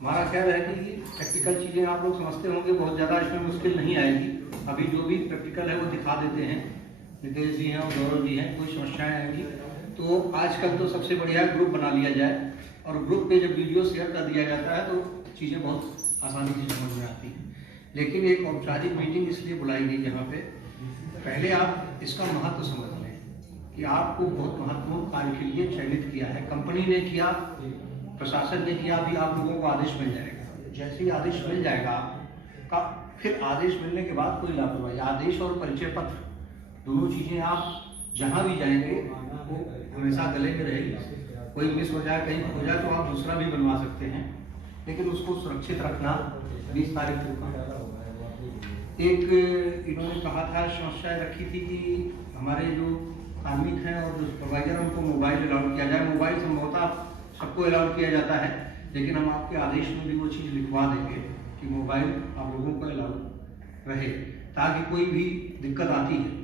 हमारा ख्याल है कि प्रैक्टिकल चीज़ें आप लोग समझते होंगे, बहुत ज़्यादा इसमें मुश्किल नहीं आएगी। अभी जो भी प्रैक्टिकल है वो दिखा देते हैं, नितेश जी हैं और गौरव जी हैं, कोई समस्याएं आएंगी तो आजकल तो सबसे बढ़िया ग्रुप बना लिया जाए और ग्रुप पे जब वीडियो शेयर कर दिया जाता है तो चीज़ें बहुत आसानी से समझ में आती हैं। लेकिन एक औपचारिक मीटिंग इसलिए बुलाई गई यहाँ पे, पहले आप इसका महत्व समझ लें कि आपको बहुत महत्वपूर्ण कार्य के लिए चयनित किया है, कंपनी ने किया, प्रशासन ने किया, अभी आप लोगों को आदेश मिल जाएगा। जैसे ही आदेश मिल जाएगा आपका, फिर आदेश मिलने के बाद कोई लापरवाही, आदेश और परिचय पत्र दोनों चीज़ें आप जहाँ भी जाएंगे वो हमेशा गले में रहेगी। कोई मिस हो जाए, कहीं हो जाए तो आप दूसरा भी बनवा सकते हैं, लेकिन उसको सुरक्षित रखना 20 तारीख को। एक इन्होंने कहा था, समस्या रखी थी कि हमारे जो कार्मिक हैं और जो सुपरवाइजर हैं उनको मोबाइल अलाउड किया जाए। मोबाइल संभवतः सबको अलाउड किया जाता है, लेकिन हम आपके आदेश में भी वो चीज़ लिखवा देंगे कि मोबाइल आप लोगों को अलाउड रहे, ताकि कोई भी दिक्कत आती है,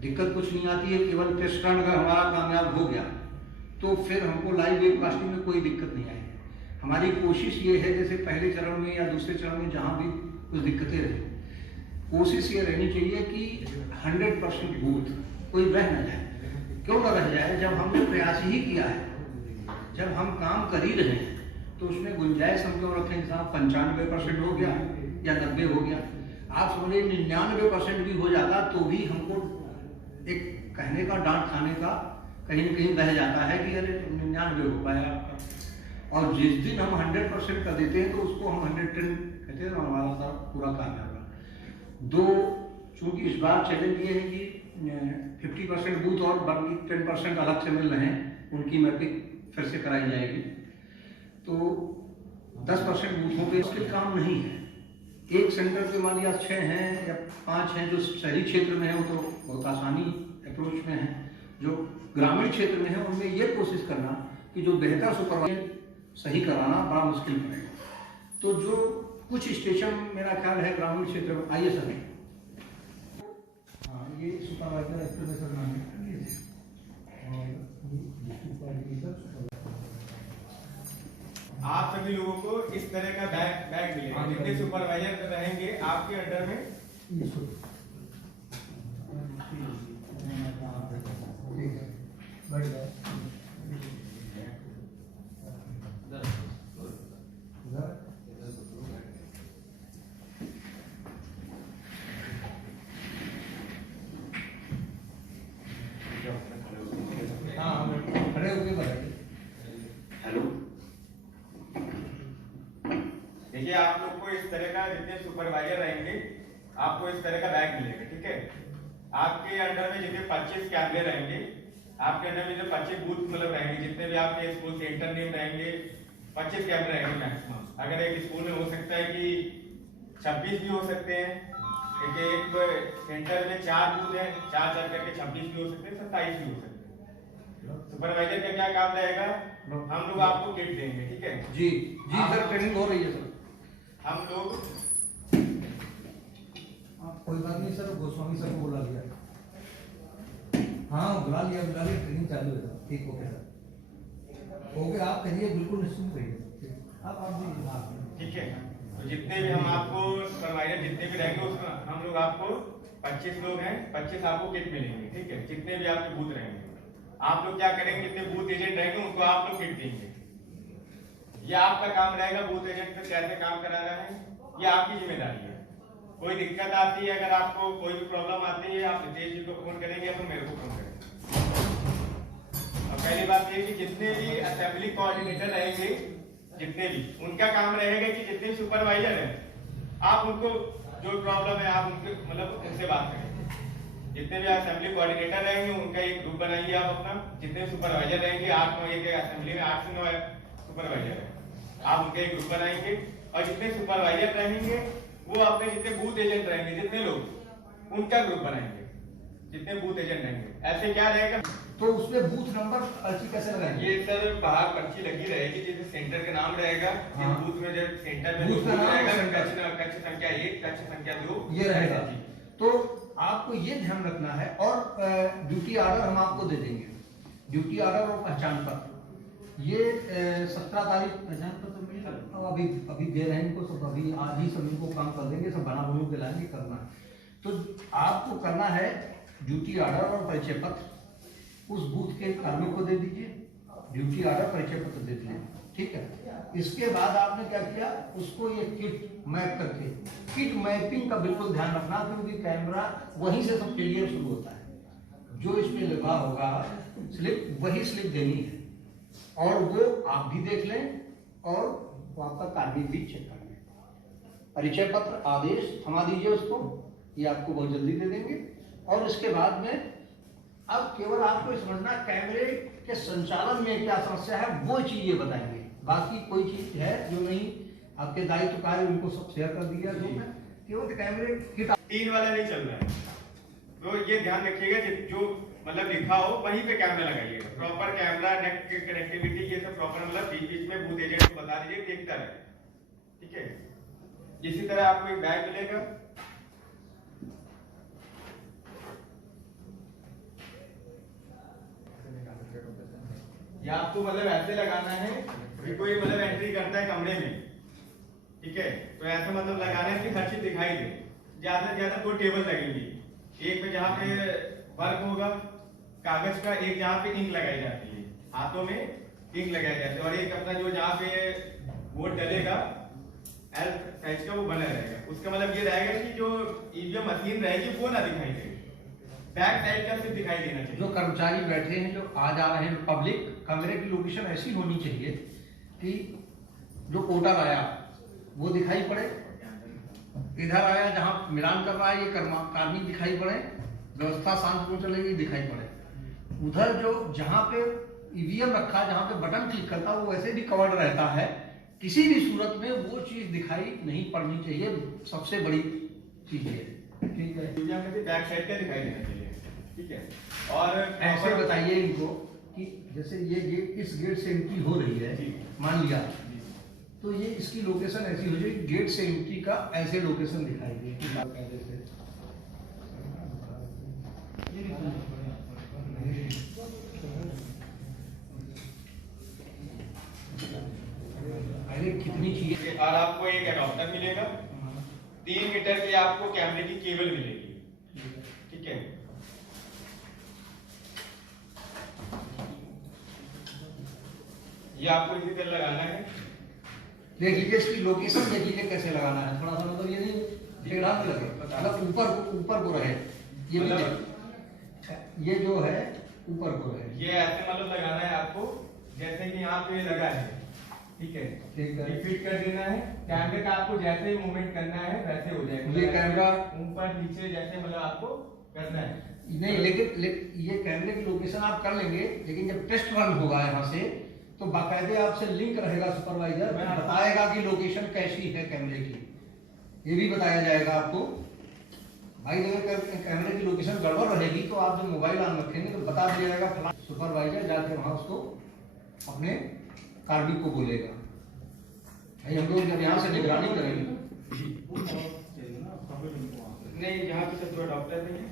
दिक्कत कुछ नहीं आती है, केवल टेस्ट रन अगर हमारा कामयाब हो गया तो फिर हमको लाइव वेबकास्टिंग में कोई दिक्कत नहीं आएगी। हमारी कोशिश ये है, जैसे पहले चरण में या दूसरे चरण में जहाँ भी कुछ दिक्कतें रही, कोशिश ये रहनी चाहिए कि 100% बूथ कोई रह न जाए। क्यों न रह जाए? जब हमने प्रयास ही किया है, जब हम काम कर ही रहे हैं तो उसमें गुंजाइश हम क्यों रखें? साहब 95% हो गया या 90 हो गया, आप समझिए 99% भी हो जाता तो भी हमको एक कहने का, डांट खाने का कहीं न कहीं रह जाता है कि अरे 99 हो पाया आपका। और जिस दिन हम 100% कर देते हैं तो उसको हम 110 कहते हैं, हमारा सब पूरा कामयाब है। दो, चूंकि इस बार चैलेंज ये है कि 50% बूथ और बाकी 10% अलग से मिल रहे हैं, उनकी मैपिंग फिर से कराई जाएगी, तो 10% बूथों पे उसके काम नहीं है। एक सेंटर पे मान लिया 6 हैं या 5 हैं जो शहरी क्षेत्र में है, वो तो बहुत आसानी अप्रोच में है। जो ग्रामीण क्षेत्र में है उनमें ये कोशिश करना कि जो बेहतर सुपरवाइजर सही कराना बड़ा मुश्किल पड़ेगा। तो जो कुछ स्टेशन मेरा ख्याल है ग्रामीण क्षेत्र में, आइए सर, हाँ ये सुपरवाइजर एक्टिवेशन नाम है, आप सभी लोगों को इस तरह का बैग मिलेगा। जितने सुपरवाइजर रहेंगे आपके अंडर में, खड़े होके बताइए। हेलो, देखिए आप लोग को इस तरह का, जितने सुपरवाइजर रहेंगे आपको इस तरह का बैग मिलेगा, ठीक है। आपके अंडर में जितने 25 कैमरे रहेंगे, आपके अंडर में जो 25 बूथ मतलब रहेंगे, जितने भी आपके स्कूल सेंटर नेम रहेंगे, 25 कैमरे रहेंगे मैक्सिमम। अगर एक स्कूल में हो सकता है कि 26 भी हो सकते हैं, एक सेंटर में 4 बूथ है, 4 करके 26 भी हो सकते हैं, 27 भी हो सकते हैं। सुपरवाइजर का क्या काम रहेगा? हम लोग आपको किट देंगे, ठीक है जी जी सर, ट्रेनिंग हो रही है सर। हम लोग कोई बात नहीं सर, गोस्वामी सर को बुला लिया, हाँ बुला लिया, ट्रेनिंग चालू है सर। ठीक, ओके सर, ओके आप कहिए, बिल्कुल निश्चिंत रहिए आप भी, ठीक है। तो जितने भी हम आपको सुपरवाइजर जितने भी रहेंगे उसमें हम लोग आपको 25 लोग हैं, 25 आपको किट मिलेंगे, ठीक है। जितने भी आपके बूथ रहेंगे, आप लोग क्या करेंगे, जितने बूथ एजेंट रहेंगे उनको आप लोग किट देंगे। ये आपका काम रहेगा, बूथ एजेंट पे कैसे काम कराना है ये आपकी जिम्मेदारी है। कोई दिक्कत आती है, अगर आपको कोई भी प्रॉब्लम आती है, आप नितेश जी को फोन करेंगे या तो मेरे को फोन करेंगे। और पहली बात ये कि जितने भी असेंबली कोऑर्डिनेटर रहेंगे, जितने भी, उनका काम रहेगा कि जितने सुपरवाइजर हैं आप उनको जो प्रॉब्लम है आप उनके मतलब उनसे बात करेंगे। जितने भी असेंबली कोऑर्डिनेटर रहेंगे उनका एक ग्रुप बनाइए आप अपना। जितने सुपरवाइजर रहेंगे, 8-9 एक असेंबली में 8 से 9 सुपरवाइजर है, आप उनका एक ग्रुप बनाएंगे। और जितने सुपरवाइजर रहेंगे वो अपने जितने बूथ एजेंट रहेंगे, जितने लोग, उनका ग्रुप बनाएंगे, जितने बूथ एजेंट रहेंगे। ऐसे क्या रहेगा, तो उसमें बूथ नंबर पर्ची कैसे लगाएंगे? ये सर बाहर पर्ची लगी रहेगी, जिसमें सेंटर का नाम रहेगा। हाँ। बूथ में जब सेंटर में बूथ का नाम रहेगा, कक्ष संख्या 1, कक्ष संख्या 2 ये रहेगा। तो आपको ये ध्यान रखना है, और ड्यूटी ऑर्डर हम आपको दे देंगे, ड्यूटी ऑर्डर और पहचान पत्र ये 17 तारीख पहचान पत्र मिल अब अभी दे रहे हैं इनको सब, अभी आज ही सब इनको काम कर देंगे, सब बना बनू के लाएंगे करना है। तो आपको करना है ड्यूटी ऑर्डर और परिचय पत्र उस बूथ के कार्मिक को दे दीजिए, ड्यूटी ऑर्डर परिचय पत्र दे दीजिए, ठीक है। इसके बाद आपने क्या किया, उसको ये किट मैप करके, किट मैपिंग का बिल्कुल ध्यान रखना, क्योंकि कैमरा वहीं से सब क्लियर शुरू होता है। जो इसमें लिखा होगा स्लिप वही स्लिप देनी है, और वो आप भी देख लें और वो आपका कार्मिक भी चेक कर लें। परिचय पत्र आदेश थमा दीजिए उसको, ये आपको बहुत जल्दी दे देंगे। और इसके बाद में अब केवल आपको समझना कैमरे के संचालन में क्या समस्या है वो चीजें बताएंगे, बाकी कोई चीज है जो नहीं आपके दायित्व कार्य उनको सब शेयर कर दिया। जो मैं केवल कैमरे किट 3 वाला नहीं चल रहा है, तो ये ध्यान रखिएगा जो मतलब लिखा हो वहीं पे कैमरा लगाइएगा। प्रॉपर कैमरा नेट कनेक्टिविटी ये सब प्रॉपर, मतलब बीच बीच में बूथ एजेंट को बता दीजिए, देखता रहे, ठीक है। इसी तरह आपको एक बैग मिलेगा, या आपको मतलब ऐसे लगाना है कि कोई मतलब एंट्री करता है कमरे में, ठीक है, तो ऐसा मतलब लगाना है कि हर चीज दिखाई दे। ज्यादा से ज्यादा 2 टेबल लगेंगी, एक में जहाँ पे वर्क होगा कागज का, एक जहाँ पे इंक लगाई जाती है, हाथों में इंक लगाई जाती है, और एक अपना जो जहाँ पे वोट डलेगा एल साइज का वो बना रहेगा। उसका मतलब ये रहेगा कि जो ईवीएम मशीन रहेगी वो ना दिखाई दे, बैक साइड का सिर्फ दिखाई देना चाहिए। जो कर्मचारी बैठे हैं, जो आ जा रहे हैं पब्लिक, कमरे की लोकेशन ऐसी होनी चाहिए कि जो वोटर आया वो दिखाई पड़े, इधर आया जहां मिलान कर रहा है ये कार्मिक दिखाई पड़े, व्यवस्था शांतिपूर्ण चलेगी दिखाई पड़े, उधर जो जहां पे ईवीएम रखा जहां पे बटन क्लिक करता है वो वैसे भी कवर्ड रहता है, किसी भी सूरत में वो चीज दिखाई नहीं पड़नी चाहिए, सबसे बड़ी चीज है, ठीक है। ईवीएम में बैक साइड का दिखाई देना चाहिए, ठीक है। और ऐसे बताइए इनको कि जैसे ये गेट इस गेट से एंट्री हो रही है, मान लिया, तो ये इसकी लोकेशन ऐसी हो जाए गेट से एंट्री का ऐसे लोकेशन दिखाई दे। अरे कितनी चीजें। और आपको एक एडाप्टर मिलेगा, 3 मीटर की आपको कैमरे की केबल मिलेगी, ठीक है। ये आपको इसी तरह लगाना है, देख लीजिए इसकी लोकेशन देख लीजिए कैसे लगाना है, थोड़ा सा मतलब ये नहीं टेढ़ा नहीं लगे, मतलब ऊपर को रहे, ये भी ये जो है ऊपर को रहे, ये ऐसे मतलब लगाना है आपको जैसे कि यहाँ पे लगा है, ठीक है, फिट कर देना है। कैमरे का आपको जैसे ही मूवमेंट करना है वैसे हो जाएगा, ये कैमरा ऊपर नीचे जैसे मतलब आपको करना है नहीं, लेकिन ये कैमरे की लोकेशन आप कर लेंगे, लेकिन जब टेस्ट रन होगा यहाँ से तो बाकायदे आपसे लिंक रहेगा, सुपरवाइजर बताएगा कि लोकेशन कैसी है कैमरे की, ये भी बताया जाएगा आपको। भाई अगर कैमरे की लोकेशन गड़बड़ रहेगी तो आप जब मोबाइल ऑन रखेंगे तो बता दिया जाएगा, फला सुपरवाइजर जाके वहां उसको अपने कार्मिक को बोलेगा। भाई हम लोग जब यहाँ से निगरानी करेंगे नहीं, जहाँ पे सब डॉक्टर नहीं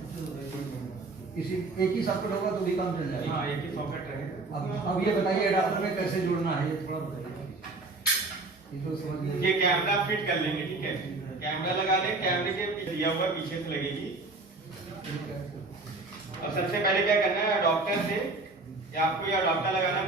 किसी एक ही सॉकेट होगा तो भी काम चल जाएगा। हाँ, एक ही सॉकेट रहेगा। अब ये बताइए एडाप्टर में कैसे जुड़ना है, ये थोड़ा बताइए, ये तो समझ लीजिए। ये कैमरा फिट कर लेंगे, ठीक है, कैमरा लगा लें, कैमरे के दिया हुआ पीछे से लगेगी। अब सबसे पहले क्या करना है, डॉक्टर से आपको ये डॉक्टर लगाना